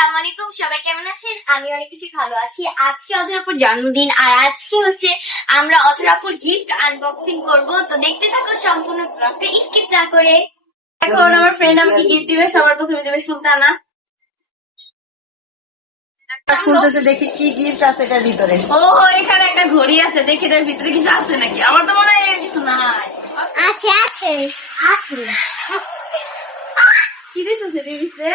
আসসালামু আলাইকুম, সবাই কেমন আছেন? আমি অনেক বেশি ভালো আছি। আজকে অধরাপুর জন্মদিন, আর আজকে হচ্ছে আমরা অধরাপুর গিফট আনবক্সিং করব। তো দেখতে থাকো সম্পূর্ণ ব্লগটা স্কিপ না করে। এখন আমার ফ্রেন্ড আমাকে গিফট দিবে, সবার প্রথমে দেবে সুলতানা। খুলতেছে দেখি কি গিফট আছে এটার ভিতরে। ও এখানে একটা ঘড়ি আছে, দেখি এটার ভিতরে কিছু আছে নাকি। আমার তো মনে হয় কিছু নাই। আছে আছে আছে। কি দিতেছে দিদিতে?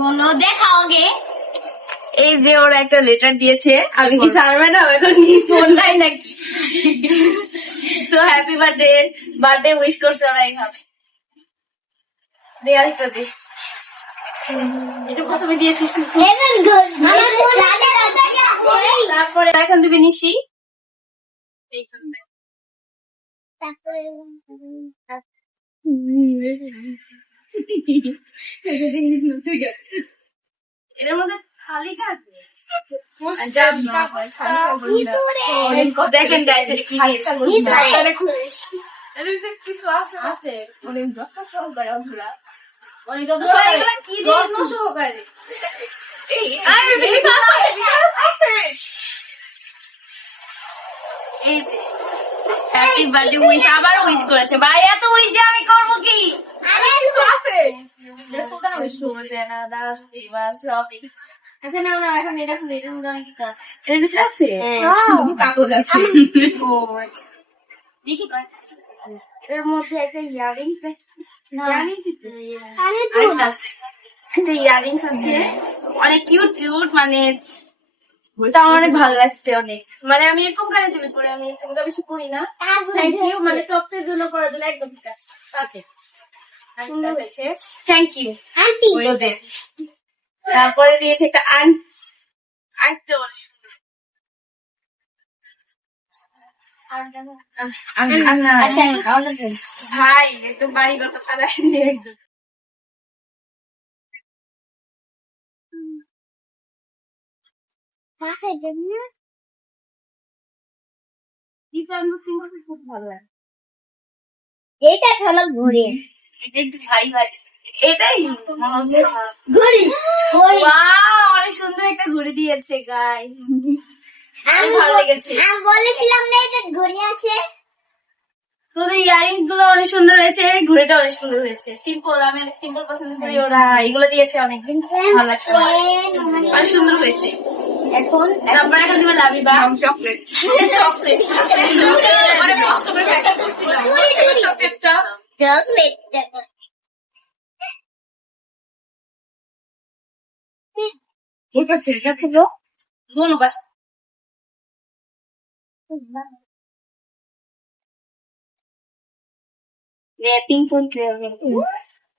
বলো দেখাও গে। এই যে ওরা একটা লেটার দিয়েছে, আমি কি জানবে না এখন কি ফোন নাই নাকি? তো হ্যাপি বার্থডে, বার্থডে উইশ করছে ওরা এইভাবে। দে আরেকটা দে। এটা প্রথমে দিয়েছিস তারপরে এখন দিবি নিশি। এর মধ্যে খালি কাটবে দেখেন গাইজ কি দিয়েছে। কিছু আছে অনেক যত্ন সহকারে অধরা, অনেক যত্ন সহকারে। এই যে হ্যাপি বার্থডে উইশ, আবার উইশ করেছে। ভাই এত উইশ দিয়ে আমি করবো কি? এখন আমরা এখন এটা খুলে, এটার মধ্যে অনেক কিছু আছে। এর ভিতরে আছে কাগজ আছে। ও আচ্ছা, দেখি কয় এর মধ্যে একটা ইয়ারিংস ইয়ারিংস আছে, অনেক কিউট কিউট, মানে আমার অনেক ভালো লাগছে অনেক। মানে আমি এরকম কানে তুলি পরে, আমি এরকম বেশি পড়ি না। থ্যাংক ইউ, মানে টপসের জন্য পড়ার জন্য একদম ঠিক আছে, পারফেক্ট, সুন্দর হয়েছে। Thank you aunty. তারপরে দিয়েছে একটা আরেকটা অনেক সুন্দর। ভাই একদম বাড়ি কথা ফাঁদা একদম। খুব ভালো লাগে। এইটা হলো ঘুরে, এটা একটু ভারী ভারী। এটাই ঘুড়ি, অনেক সুন্দর একটা ঘুড়ি দিয়েছে গাই, ভালো লেগেছে। আমি বলেছিলাম না এটা ঘুড়ি আছে। তোদের ইয়ারিংস গুলো অনেক সুন্দর হয়েছে, ঘুড়িটা অনেক সুন্দর হয়েছে। সিম্পল, আমি অনেক সিম্পল পছন্দ করি। ওরা এগুলো দিয়েছে অনেকদিন, ভালো লাগছে, অনেক সুন্দর হয়েছে। এখন তারপরে এখন দিবে লাবিবা চকলেট। চকলেট অনেক কষ্ট করে প্যাকেট করছিলাম চকলেটটা। চকলেট ওটা সেটা ছিল ধন্যবাদ।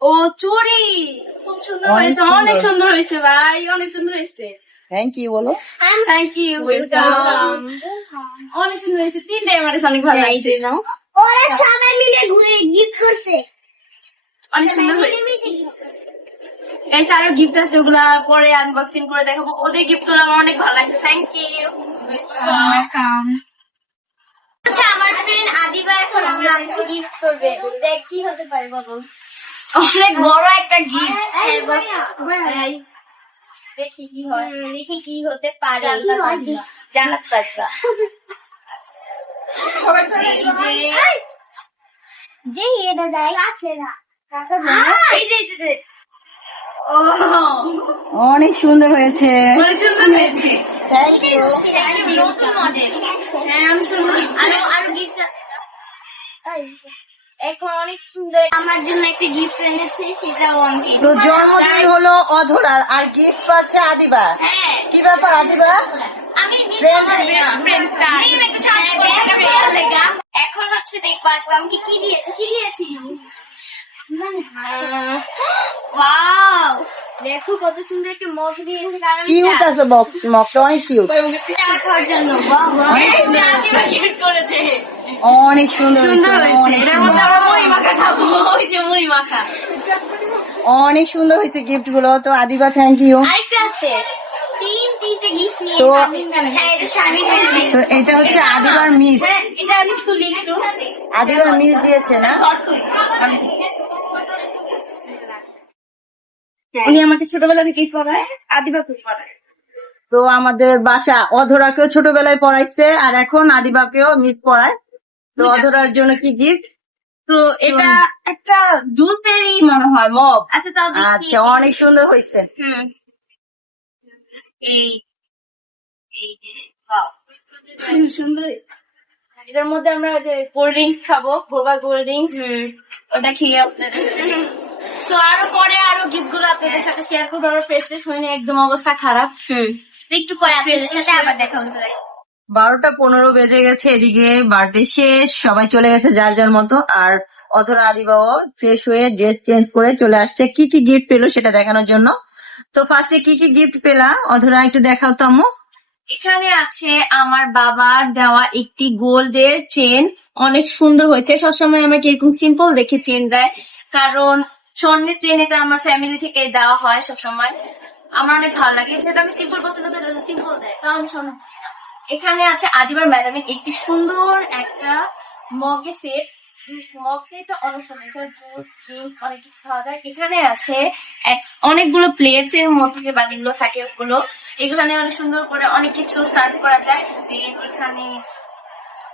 ও চুড়ি খুব সুন্দর হয়েছে, অনেক সুন্দর হয়েছে ভাই, অনেক সুন্দর হয়েছে। থ্যাংক ইউ বলো। Thank you, welcome. অনেক সুন্দর হয়েছে, তিনটে আমার অনেক ভালো লাগছে। ওরা সবাই মিলে ঘুরে গিফট করছে, অনেক সুন্দর হয়েছে। গাইস আরো গিফট আছে, ওগুলা পরে আনবক্সিং করে দেখাবো। ওদের গিফট গুলো আমার অনেক ভালো লাগছে। Thank you, welcome. আচ্ছা আমার ফ্রেন্ড আদিবা এখন আমরা গিফট করবে, দেখ কি হতে পারে বলো। অনেক বড় একটা গিফট, দেখি কি হয়, দেখি কি হতে পারে, জানাতে পারবা। অনেক সুন্দর হয়েছে, অনেক সুন্দর হয়েছে। Thank you. নতুন মডেল, হ্যাঁ অনেক সুন্দর। আরো গিফট আছে এখন অনেক সুন্দর। আমার জন্য একটা গিফট এনেছে, সেটাও আমি। তো জন্মদিন হলো অধরার, আর গিফট পাচ্ছে আদিবা। হ্যাঁ কি ব্যাপার আদিবা? আমি এখন হচ্ছে দেখবো আমাকে কি দিয়েছে, কি দিয়েছিস। ওয়াও দেখো কত সুন্দর একটা মগ দিয়েছে। কিউট আছে মগটা, অনেক কিউট, চা খাওয়ার জন্য। করেছে অনেক সুন্দর হয়েছে। এটার মধ্যে আমরা মুড়ি মাখা খাবো, ওই যে মুড়ি মাখা। অনেক সুন্দর হয়েছে গিফট গুলো। তো আদিবা থ্যাংক ইউ। আরেকটা আছে, তিনটে গিফট নিয়ে। তো হ্যাঁ, এটা শারমিন ম্যাম। তো এটা হচ্ছে আদিবার মিস। হ্যাঁ, এটা আমি খুলি একটু। আদিবার মিস দিয়েছে না? উনি আমাকে ছোটবেলা থেকেই পড়ায়, আদিবাকে পড়ায়। তো আমাদের বাসা অধরাকেও ছোটবেলায় পড়াইছে, আর এখন আদিবাকেও মিস পড়ায়। তো অধরার জন্য কি গিফট? তো এটা একটা জুসেরই মনে হয় মগ। আচ্ছা তাও দেখি। আচ্ছা, অনেক সুন্দর হয়েছে। হুম, এই এই যে, বাহ, সুন্দর। এটার মধ্যে আমরা কোল্ড ড্রিঙ্কস খাবো, বোবা কোল্ড ড্রিঙ্কস। ওটা খেয়ে আপনাদের সো আরো পরে আরো গিফট গুলো আপনাদের সাথে শেয়ার করবো। আমার ফ্রেশ ট্রেশ হয়নি, একদম অবস্থা খারাপ। একটু পরে আপনাদের সাথে আবার দেখা হবে। 12টা 15 বেজে গেছে, এদিকে বার্থডে শেষ, সবাই চলে গেছে যার যার মতো। আর অধরা আদিবাও ফ্রেশ হয়ে ড্রেস চেঞ্জ করে চলে আসছে কি কি গিফট পেলো সেটা দেখানোর জন্য। তো ফার্স্টে কি কি গিফট পেলা অধরা, একটু দেখাও তো আম্মু। এখানে আছে আমার বাবার দেওয়া একটি গোল্ডের চেন, অনেক সুন্দর হয়েছে। সবসময় আমাকে এরকম সিম্পল দেখে চেন দেয়, কারণ স্বর্ণের চেন এটা আমার ফ্যামিলি থেকে দেওয়া হয় সবসময়। আমার অনেক ভালো লাগে, যেহেতু আমি সিম্পল পছন্দ করি, সিম্পল দেয়, কারণ আমি স্বর্ণ পরি না। এখানে আছে আদিবার ম্যাডামের একটি সুন্দর একটা মগের সেট। মগ সেটটা অনেক সুন্দর, এখানে জুস ড্রিঙ্কস অনেক কিছু খাওয়া যায়। এখানে আছে অনেকগুলো প্লেটের মধ্যে যে বাটিগুলো থাকে ওগুলো, এখানে অনেক সুন্দর করে অনেক কিছু সার্ভ করা যায়। Then এখানে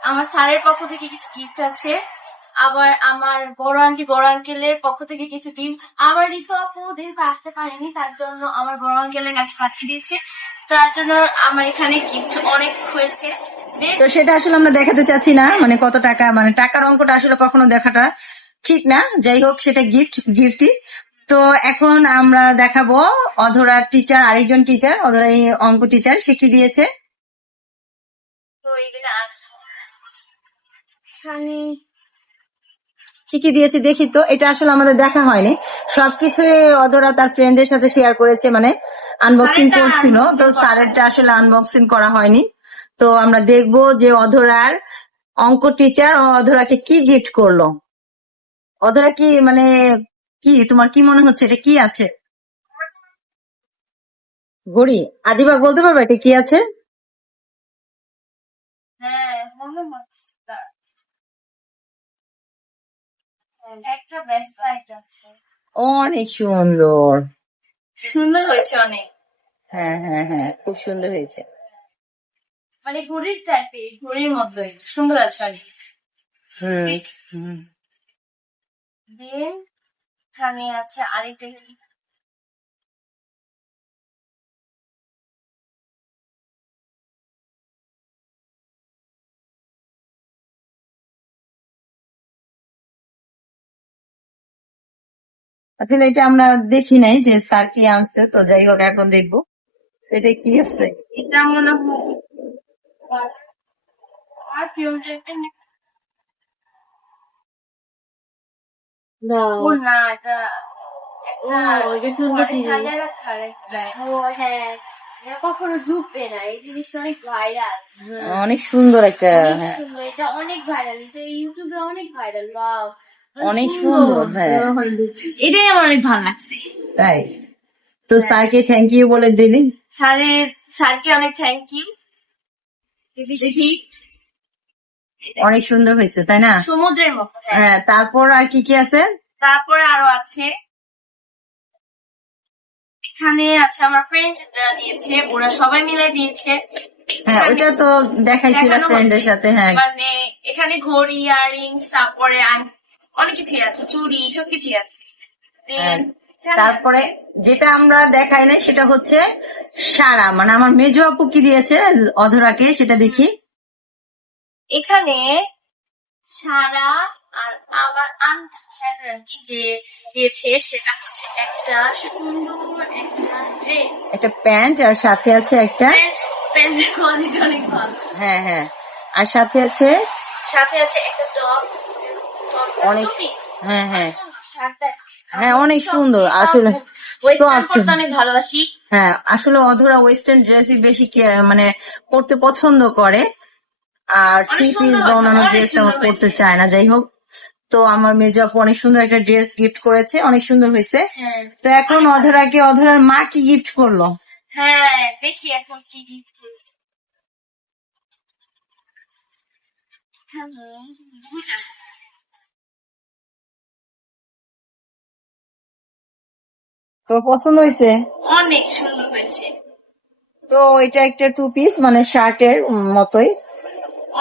আমার স্যারের পক্ষ থেকে কিছু গিফট আছে, আবার আমার বড় আন্টি বড় আঙ্কেলের পক্ষ থেকে কিছু গিফট। আবার ঋতু আপু যেহেতু আসতে পারেনি, তার জন্য আমার বড় আঙ্কেলের কাছে পাঠিয়ে দিয়েছে, তার জন্য আমার এখানে গিফট অনেক হয়েছে। Then তো সেটা আসলে আমরা দেখাতে চাচ্ছি না, মানে কত টাকা, মানে টাকার অঙ্কটা আসলে কখনো দেখাটা ঠিক না। যাই হোক, সেটা গিফটই। তো এখন আমরা দেখাবো অধরার টিচার, আরেকজন টিচার, অধরা এই অঙ্ক টিচার, সে কি দিয়েছে। তো এগুলো আসছে এখানে। কি কি দিয়েছে দেখি তো। এটা আসলে আমাদের দেখা হয়নি, সবকিছুই অধরা তার ফ্রেন্ডের সাথে শেয়ার করেছে, মানে আনবক্সিং স্যারেরটা করছিল। তো unboxing করা স্যারেরটা আসলে আনবক্সিং করা হয়নি। তো আমরা দেখবো যে অধরার অঙ্ক টিচার অধরাকে কি গিফট করলো। অধরা কি মানে কি তোমার কি মনে হচ্ছে এটা কি আছে? ঘড়ি। আদিবা বলতে পারবে এটা কি আছে? হ্যাঁ, মনে হচ্ছে তার। একটা ওয়েবসাইট আছে, অনেক সুন্দর। সুন্দর হয়েছে অনেক, হ্যাঁ হ্যাঁ হ্যাঁ, খুব সুন্দর হয়েছে। মানে ঘড়ির টাইপের, ঘড়ির মধ্যে সুন্দর আছে অনেক। হুম হুম। দেন এখানে আছে আরেকটা আসলে এটা আমরা দেখি নাই যে স্যার কি আনছে, তো যাই হোক এখন দেখবো এটা কি আছে। এটা মনে হয় পারফিউম টাইপের না, এটা কখনো ডুববে না, এই জিনিসটা অনেক ভাইরাল। অনেক সুন্দর একটা, হ্যাঁ সুন্দর, এটা অনেক ভাইরাল, এটা ইউটিউবে অনেক ভাইরাল। ওয়াও, অনেক সুন্দর। হ্যাঁ এটাই আমার অনেক ভালো লাগছে। তাই তো স্যারকে থ্যাংক ইউ বলে দিলি। স্যারকে অনেক থ্যাংক ইউ। দেখি অনেক সুন্দর হয়েছে তাই না? সমুদ্রের মতো। হ্যাঁ, তারপর আর কি কি আছে? তারপরে আরো আছে, এখানে আছে আমার ফ্রেন্ড দিয়েছে, ওরা সবাই মিলে দিয়েছে। হ্যাঁ, ওটা তো দেখাইছিল দেখানো ফ্রেন্ডের হচ্ছে। সাথে। হ্যাঁ, মানে এখানে ঘড়ি, ইয়াররিংস, তারপরে অনেক কিছুই আছে, চুড়ি, সবকিছুই আছে। হ্যাঁ। তারপরে যেটা আমরা দেখাই নাই সেটা হচ্ছে সারা, মানে আমার মেজো আপু কি দিয়েছে অধরাকে সেটা দেখি। এখানে সারা আর আমার আন্টি যে দিয়েছে সেটা হচ্ছে একটা সুন্দর একটা ড্রেস, একটা প্যান্ট, আর সাথে আছে একটা, প্যান্টের কোয়ালিটি অনেক ভালো। হ্যাঁ হ্যাঁ, আর সাথে আছে একটা টপ, অনেক, হ্যাঁ হ্যাঁ শার্টটা হ্যাঁ, অনেক সুন্দর আসলে। ওয়েস্টার্ন পরতে অনেক ভালোবাসি। হ্যাঁ, আসলে অধরা ওয়েস্টার্ন ড্রেসই বেশি মানে পড়তে পছন্দ করে, আর অনেক থ্রি পিস সুন্দর বা হয়েছে, অন্যান্য অনেক ড্রেস সুন্দর আমার পড়তে হয়েছে। চায় না। যাই হোক, তো আমার মেজো আপু অনেক সুন্দর একটা ড্রেস গিফট করেছে, অনেক সুন্দর হয়েছে। হ্যাঁ তো এখন অধরার মা কি গিফট করলো? হ্যাঁ, দেখি এখন কি গিফট করেছে। তো পছন্দ হয়েছে? অনেক সুন্দর হয়েছে, তো এটা একটা টু পিস মানে শার্টের মতোই,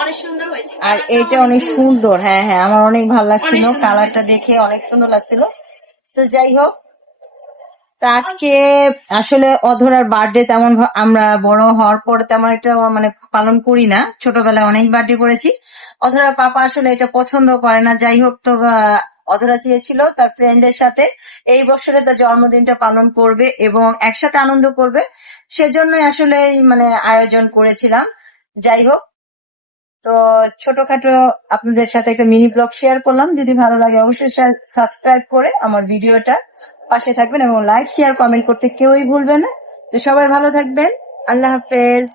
অনেক সুন্দর হয়েছে। আর কালারটা এটা অনেক সুন্দর। হ্যাঁ হ্যাঁ, আমার অনেক ভালো লাগছিল, অনেক সুন্দর কালারটা হয়েছে। দেখে অনেক সুন্দর লাগছিল। তো যাই হোক, তা আজকে আসলে অধরার বার্থডে তেমন আমরা বড় হওয়ার পর তেমন একটা মানে পালন করি না, ছোটবেলায় অনেক বার্থডে করেছি। অধরার পাপা আসলে এটা পছন্দ করে না। যাই হোক, তো অধরা চেয়েছিল তার ফ্রেন্ডের সাথে এই বছরে তার জন্মদিনটা পালন করবে এবং একসাথে আনন্দ করবে, সেজন্যই আসলে এই মানে আয়োজন করেছিলাম। যাই হোক, তো ছোটখাটো আপনাদের সাথে একটা মিনি ব্লগ শেয়ার করলাম। যদি ভালো লাগে অবশ্যই সাবস্ক্রাইব করে আমার ভিডিওটা পাশে থাকবেন এবং লাইক শেয়ার কমেন্ট করতে কেউই ভুলবেন না। তো সবাই ভালো থাকবেন, আল্লাহ হাফেজ।